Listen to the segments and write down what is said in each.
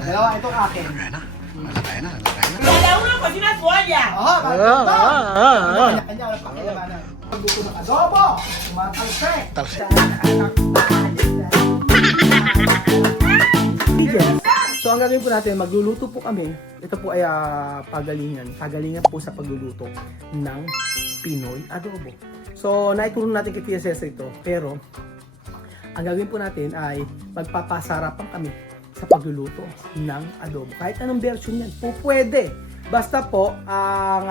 Dalawa, itong akin. Malagay na. Cada uno cocina su olla. Kanya-kanya, walang pakialaman. Pagluto ng adobo, tumatalsik. So ang gagawin po natin, magluluto po kami. Ito po ay pagalingan po sa pagluluto ng Pinoy adobo. So naituro natin kay Tia Cesar ito, pero ang gagawin po natin ay magpapasarapan kami sa pagluluto ng adobo. Kahit anong version yan, po pwede. Basta po, ang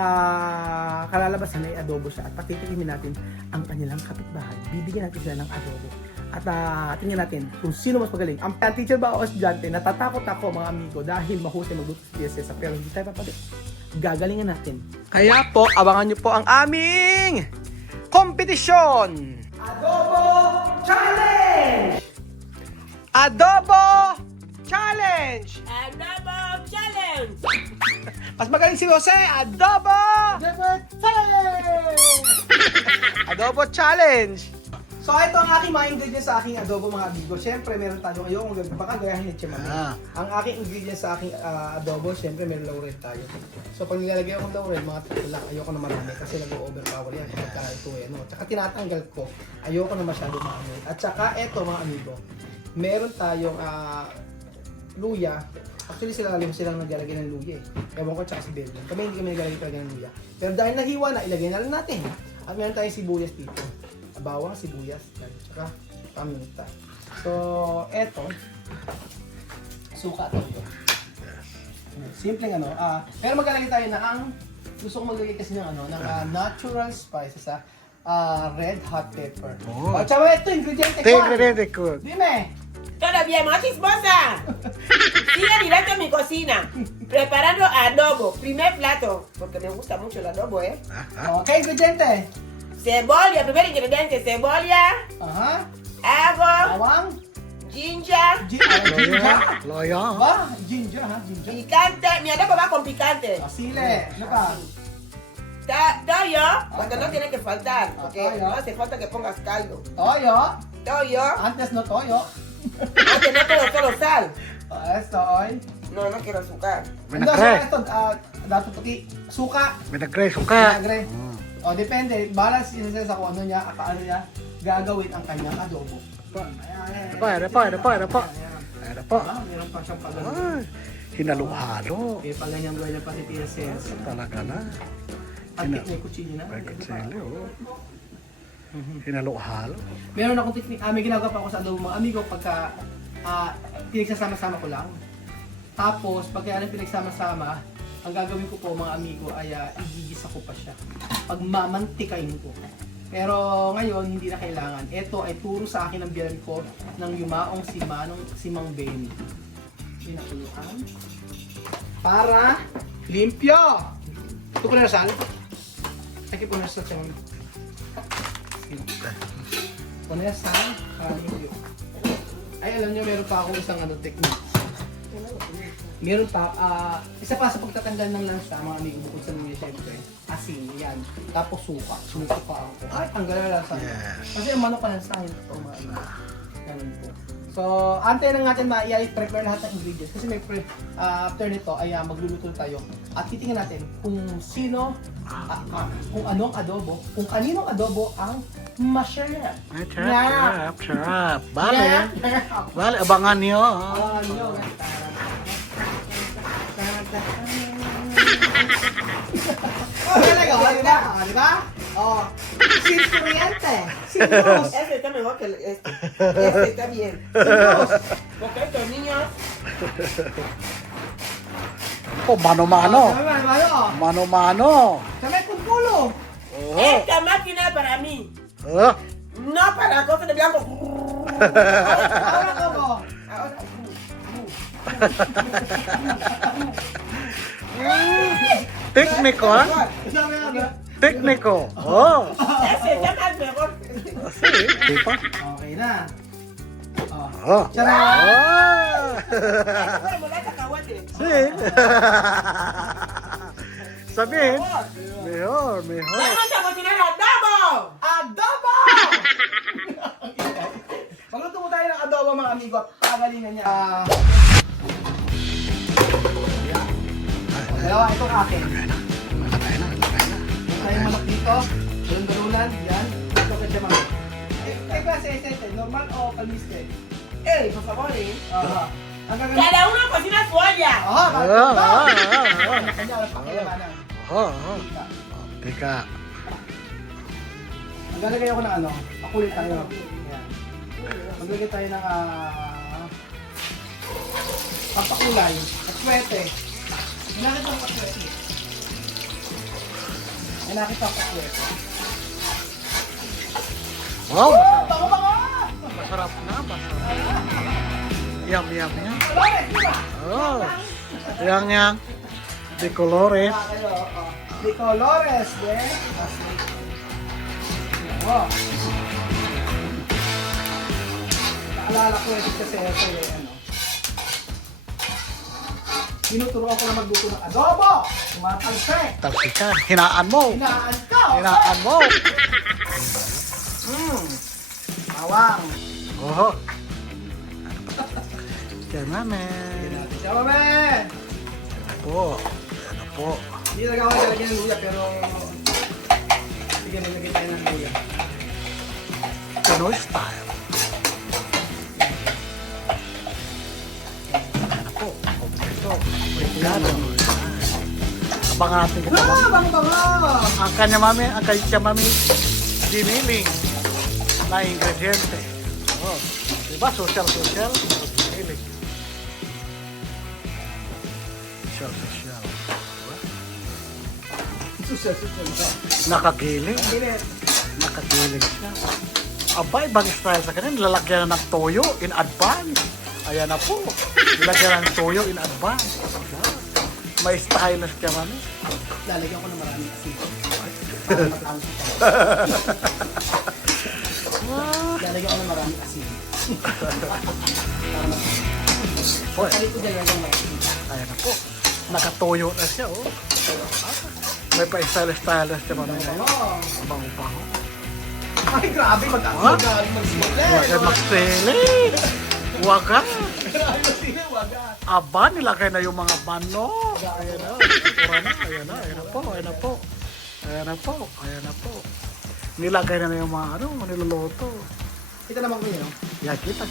kalalabasan ay adobo siya at patitikimin natin ang kanilang kapitbahay. Bibigyan natin sila ng adobo. At tingnan natin kung sino mas magaling. Ang teacher ba o estudyante, natatakot ako mga amigo dahil mahusay magluto sa TSS pero hindi tayo papalit. Gagalingan natin. Kaya po, abangan nyo po ang aming kompetisyon! Adobo Challenge! Adobo Challenge! Adobo challenge. Mas magaling si Jose! Adobo! Adobo Challenge! So ito ang aking mga ingredients sa aking adobo mga amigo. Siyempre meron tayo ngayon kung baka gayahin ni Chemami. Ang aking ingredients sa aking adobo, siyempre meron laurel tayo. So pag nilalagay akong laurel, mga lang, ayoko na marami kasi nag-overpower yan. Pagka ito Tsaka tinatanggal ko, ayoko na masyado maamoy. At saka ito mga amigo, meron tayong luya. Actually silang naglalagay ng luya eh. Ewan ko tsaka si Belgium. Kami hindi kami naglalagay talaga ng luya. Pero dahil nahiwa na, ilagay na lang natin. At meron tayong sibuyas dito. Bawang, sibuyas, tsaka paminta. So, eto, suka ito. Simpleng pero maglalagay tayo na gusto ko maglagay kasi ng natural spices red hot pepper. Tsaka ito, ingrediente ko. Dime! Todavía más chismosa. Sigue directo a mi cocina, preparando adobo, primer plato, porque me gusta mucho el adobo, Okay, ingrediente. Cebolla, primer ingrediente, cebolla, ajo, Bawang, ginger, ginger. Loya. Ba? Ginger, ginger. picante. Mi adobo va con picante. Sile. Ano pa? Toyo, cuando no tiene que faltar, porque Toyo. no hace falta que pongas caldo. Toyo. Toyo, Antes no toyo. antes no todo, solo sal. Esto, oil. No, no quiero azúcar. Vinagre. Ito, dato puti. Suka. Vinagre, suka. Vinagre. O, depende. Balance yun sa kung ano niya gagawin ang kanyang adobo. Ano pa. Meron pa siyang pagano. Ay, hinalo-halo. Paganyan-ganyan pa si TSS. Talaga na. At may kutsilyo na. May kutsili, Hinalo-halo. Meron akong technique. May ginagawa pa ako sa adobo mga amigo pagka pinagsasama-sama ko lang. Tapos, pagka pinagsama-sama, ang gagawin ko po mga amigo ay igigisa ko pa siya. Pagmamantikain ko. Pero ngayon, hindi na kailangan. Ito ay turo sa akin ng biyanan ko ng yumaong si Mang Benny. Pinakuluan. Para limpyo! Ito po na sal. Ay, po na sa tiyan. Ito na sal. Para limpyo. Ay, alam niyo, meron pa akong isang technique. Meron pa, isa pa sa pagtatanggal ng lansa, mga amigo, bukod sa mga syempre, asin, yan. Tapos suka, suka pa ako. Ay, tanggal na lansa. Yes. Kasi ang manok pa lansahin ito, mga amigo. Ganun po. So, antay lang natin i-prepare lahat ng ingredients. Kasi may after nito, ay magluluto tayo. At titingnan natin kung sino, kung anong adobo, kung kaninong adobo ang masarap. Sarap. Bale, abangan niyo. Talaga, di ba? Oh, sin corriente, sin luz. Este está mejor que este. Este está bien. Sin luz. Porque estos niños. Mano-mano. Mano-mano. Kami kung pulo. Esta máquina para mí. No para cosas de blanco. Ahora como. Ahora. Tekniko, Tekniko. Ese está más mejor. Sí, pa. Okay na. Tara! Como la cacahuate. Sí. Sabihin, mejor. Vamos a cocinar adobo. Adobo! Magluto mo tayo ng adobo mga amigo at pagalingan niya. Dalawa, itong akin. Malakay na. Tayong manok dito. Yung galunan, yan. Ito ka siya mga. Eh, klase esete, normal o kaliste? Por favor, Ang gagawin. Cada uno cocina su olla. Kanya, pakilamanan. Teka. Maglalagay ako ng ano, pakulit tayo. Yan. Maglagay tayo ng pampakulay. Pakwete. Hinakit ang pakwete. Hinakit ang pakwete. Wow! Bango! Masarap na, masarap. Yum. Colores, di ba? Oh. Yang. De colores. De colores, de. Oh. Naalala ko ito kasi ito ano. Tinuturuan ko na magluto ng adobo. Tumatalsik. Talsikan. Hinaan mo. Hinaan ka. Hinaan mo. Bawang. Oh. Kaya namin. Ciao, men. Ano po. Hindi talaga ako nalagyan ng luya pero sige, nilagay tayo ng luya. Pinoy style. Ano po. Ito. Ito. Abangan natin ito. Bango! Ang kanya mami, giniling na ingrediente. Oh. Diba? Social. Giniling. Social. Diba? Susyal. Nakagiling. Bilis. Nakagiling siya. Aba, ibang style sa kanya. Nilalagyan na ng toyo in advance. Ayan na po. Nilalagyan ng toyo in advance. May style na siya mami. Lalagyan ko ng maraming asin. Para matangos ito. Lalagyan ko ng maraming asin. Po, Kalit ko dyan lalagyan ng asin. ayan na po. Nakatoyo na siya, oh. May pa-style na siya mami. Ayun. Bango-bango. Ay, grabe. Magaling mag-sile. Lagay magsili. Waga. Grabe mag-sile. Waga. Aba, nilagay na yung mga manok. Ayan na. Ayan na po. Nilagay na yung mga niluluto. Kita naman ko yun. Yan, kita.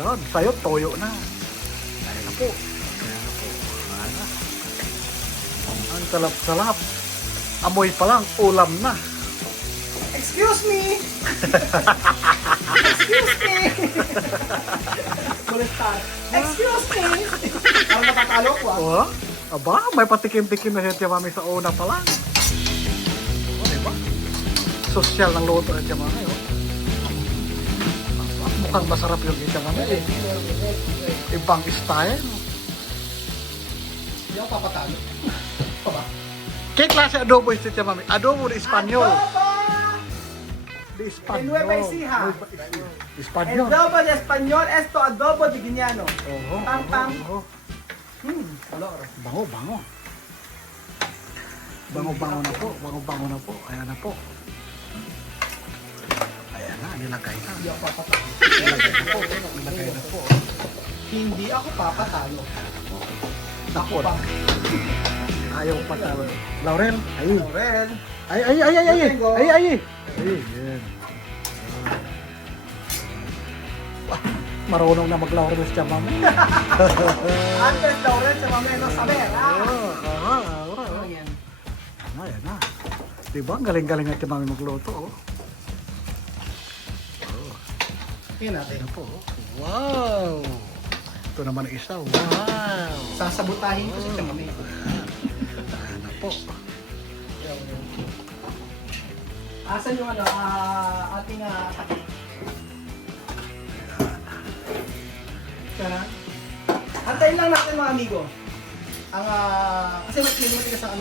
Yan, sa'yo, toyo na. Ayan na po. Ayan na. Ang salap-salap. Amoy pa lang, ulam na. Excuse me! Molestar. Excuse me! Parang natatalo ko ah. Oh, aba, may patikim-tikim na siya mami sa una pa lang. O, diba? Sosyal ng luto na siya mami, oh. Mukhang masarap yung siya mami. Ibang style. Hindi ako papatalo. Pa ba? ¿Qué clase de adobo es este, mami? Adobo de español. Adobo! De De español. Nueva Ecija. Español. Adobo de español, esto adobo de Guineano. Oho, Pam. oho. Color. Bango. Bango-bango na po. Ayan na po. Ayan na, nilagay na. Hindi ako papatalo. Nilagay na po. Hindi ako papatalo. Ako pa. Ayaw pa talo. Laurel, ay. Laurel. Ay. Yan. Marunong na mag-laurel siya, mami. Antes Laurel sa mameno saber. Ayan na. Diba? Ang galing-galing at mami magluto, oh. Tingnan natin. Ayan po, oh. Wow! Ito naman ang isa, wow! Sasabutahin ko si Chamame. Ayan na po. Asan yung ating takip? Antayin lang natin mga amigo. Kasi medyo matigas ang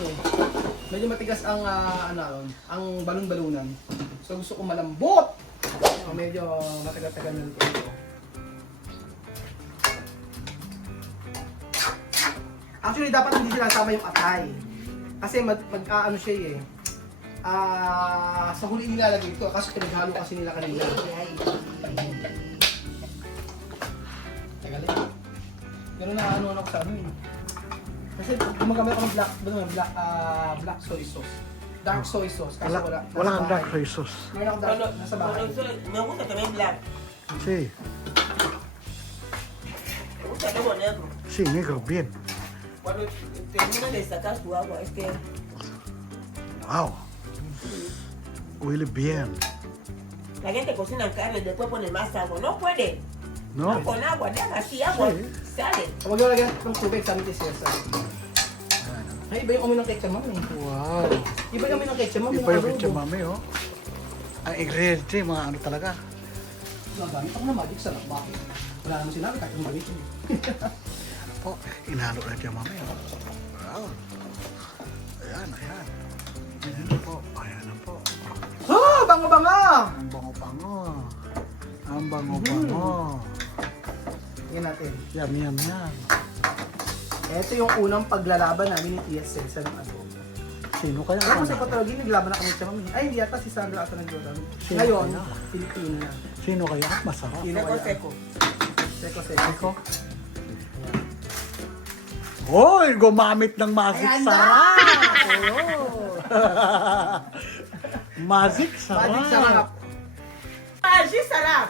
medyo matigas ang ang balon-balunan. So gusto ko malambot. So, medyo matagal-tagal na ito. Actually dapat hindi sinasama yung atay. Kasi mag-ano siya eh. Sa huli nilalagay ito kasi pinaghalo kasi nila kanina. Tagal eh. Pero na ako sa ano eh. Kasi gumagamit ako ng black soy sauce. Dark soy sauce. Kasi wala. Wala nasa kang bahay. dark soy sauce. Meron akong dark nasa bahay. Me gusta también black. Sí, Me gusta el lobo negro. sí, negro, bien. Cuando terminas de sacar tu agua, es que Wow. Huele bien. la gente cocina carne y después pone más agua. No puede. No, ¿No? con agua, deja así agua. Sí. Sale. Huwag yung lagyan ng tubig, sabi ni Sir. Ay, iba yung amoy ng ketchup, mami. Wow. Iba yung amoy ng ketchup, mami. Iba yung picture mami, oh. Ang ingredients, mga ano talaga. Nagamit ako ng magic sarap. Bakit? Wala naman sinabi kahit yung magic. Po, inalo na dyan mami, oh. Wow. Ayan, ayan. Ayan po, ayan na po. Ah! Bango-bango! Ang bango-bango. Ang bango-bango. Tingnan natin. Yum, yum, yum. Ito yung unang paglalaban namin ni Tia Celsa ng adobo. Sino kaya? Pero kung sa patology, naglaban na kami sa mami. Ay, hindi yata si Sandra ata naglaban. Sino Ngayon, kaya? Filipino na. Sino kaya? Masarap. Sino Seco, kaya? seco. Seko. Iko. Hoy, gumamit ng magic Ayan na! sarap. Oh. Magic sarap. Magic sarap. Maggi sarap.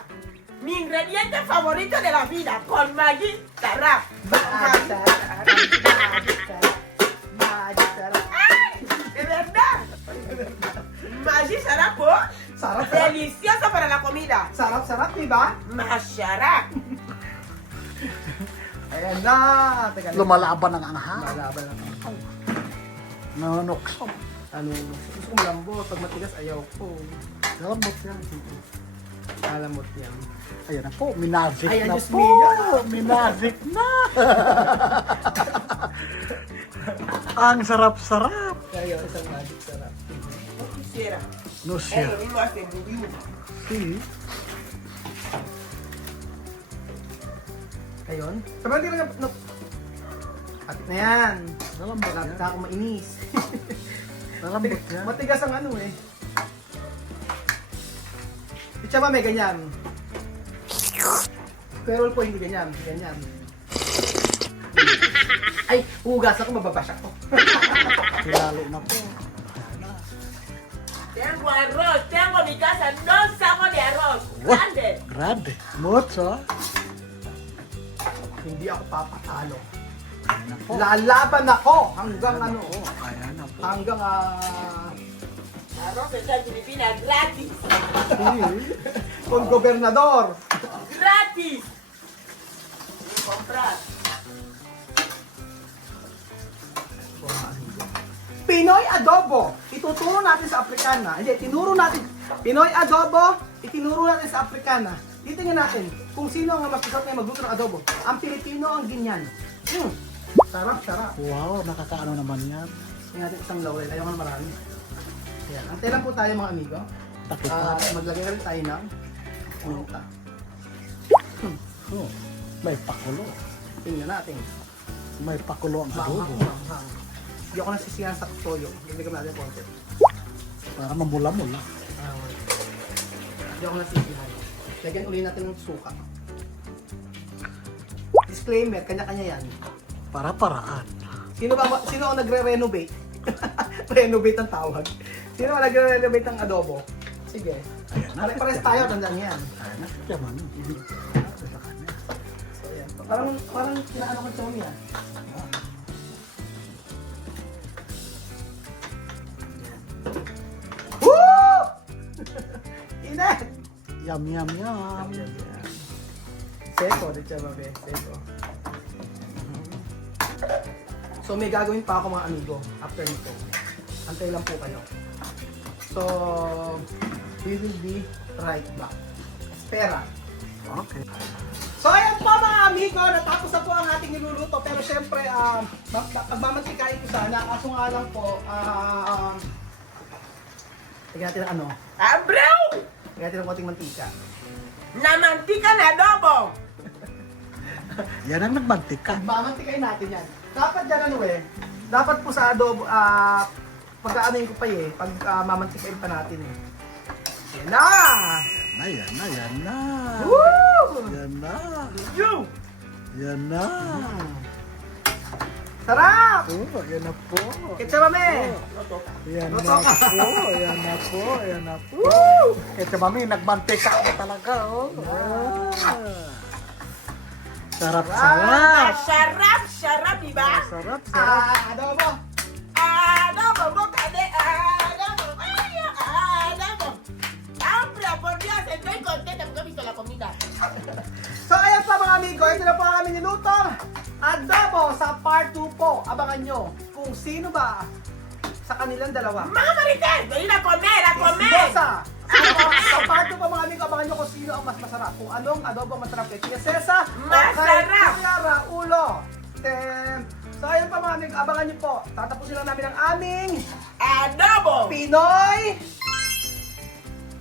Mi ingrediente favorito de la vida. Con Maggi sarap. Magic sarap. Magic sarap. Magic sarap. ¡Ay! De verdad. Maggi sarap, oh. Sarap, sarap. Delicioso para la comida. Sarap, di ba? Masarap. Ayan na. Teka lang. Lumalaban ng anghang. Malaban lang. Nanokso. Ano, gusto ko malambot. Pag matigas, ayaw ko. Lambot yan. Malamot yan. Ayan na po, minazik Ayan, na Diyos po. mio. Minazik na. Ang sarap-sarap. Kaya isang magic sarap. No quisiera. No Es siya. lo mismo hace Bubiu. Sí. Ayun. Pero hindi lang, no. Atit na yan. Lalambot Malapit yan. na ako mainis. Lalambot yan. Matigas ang ano eh. Itsa ba may ganyan? Pero po hindi ganyan. Ganyan. Ay, hugas ako, mababash ako. Lalo na po. Tengo arroz. Tengo mi casa 2 sacos de arroz. Grande. Grande. Mucho. Hindi ako papatalo. Ayan na po. Lalaban ako hanggang ano. Ayan na po. Hanggang Arroz está en Filipinas gratis. con gobernador. Gratis. Sin comprar. Pinoy adobo. Ituturo natin sa Afrikana. Hindi, tinuro natin. Pinoy adobo, itinuro natin sa Afrikana. Titingnan natin kung sino ang mas masarap na magluto ng adobo. Ang Pilipino ang ganyan. Sarap, sarap. Wow, nakakaano naman yan. Tingnan natin isang laurel. Ayaw na marami. Ayan. Antay lang po tayo mga amigo. Takipan. Maglagay na rin tayo ng punta. Oh, may pakulo. Tingnan natin. May pakulo ang adobo. Manghang. Hindi ako nasisiyan sa toyo. Lagyan natin konti. Para mamula-mula. Hindi ako nasisiyan. Lagyan uli natin ng suka. Disclaimer, kanya-kanya yan. Para-paraan. Sino ang nagre-renovate? Renovate ang tawag. Sino ang nagre-renovate ng adobo? Sige. Ayan na. Pares tayo, tandaan yan. Ayan na. Yaman. So, ayan. Parang kinaano ko Tommy ah. Woo! Init! Yum, yum, yum. Seko, di siya babe. Seko. So may gagawin pa ako mga amigo after nito. Antay lang po kayo. So, we will be right back. Espera. Okay. So ayan po mga amigo, natapos na po ang ating niluluto. Pero syempre, magmamantikain ko sana. Kaso nga lang po, tignan natin ang ano. ¡Abreu! Tignan natin ang konting mantika. ¡Na mantica na adobo! Yan ang nagmantika. Mamantikain natin yan. Dapat dyan ano eh, dapat po sa adobo, pag-aanoin ko pa eh, pag mamantikain pa natin eh. Yan na! Yan na, yan na. Woo! Yan na. ¡Yu! Yan na. Sarap! Oh, ayan na po. Ketchamame! Ayan Luto na ka. po, ayan na po, ayan na po. Ito mami, nagmantika ako talaga, oh. Ah. Sarap, sarap. Sarap, sarap, diba? Sarap, sarap. Adobo! Adobo, boca de adobo. Ay, adobo. Amplia, por Dios, estoy contenta porque he visto la comida. So ayan pa mga amigo, ito na po ang aming nilutong adobo sa part 2 po. Abangan nyo kung sino ba sa kanilang dalawa. Mga marites, ven a comer, a comer. Bosa! Sa part 2 po mga amigo, abangan nyo kung sino ang mas masarap. Kung anong adobo ang masarap kay Tia Cesa o kay Masarap! Kuya Raulo. So ayun pa mga amigo, abangan nyo po. Tatapusin lang namin ang aming Adobo. Pinoy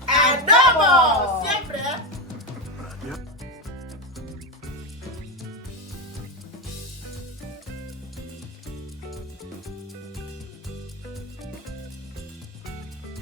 Adobo. Siempre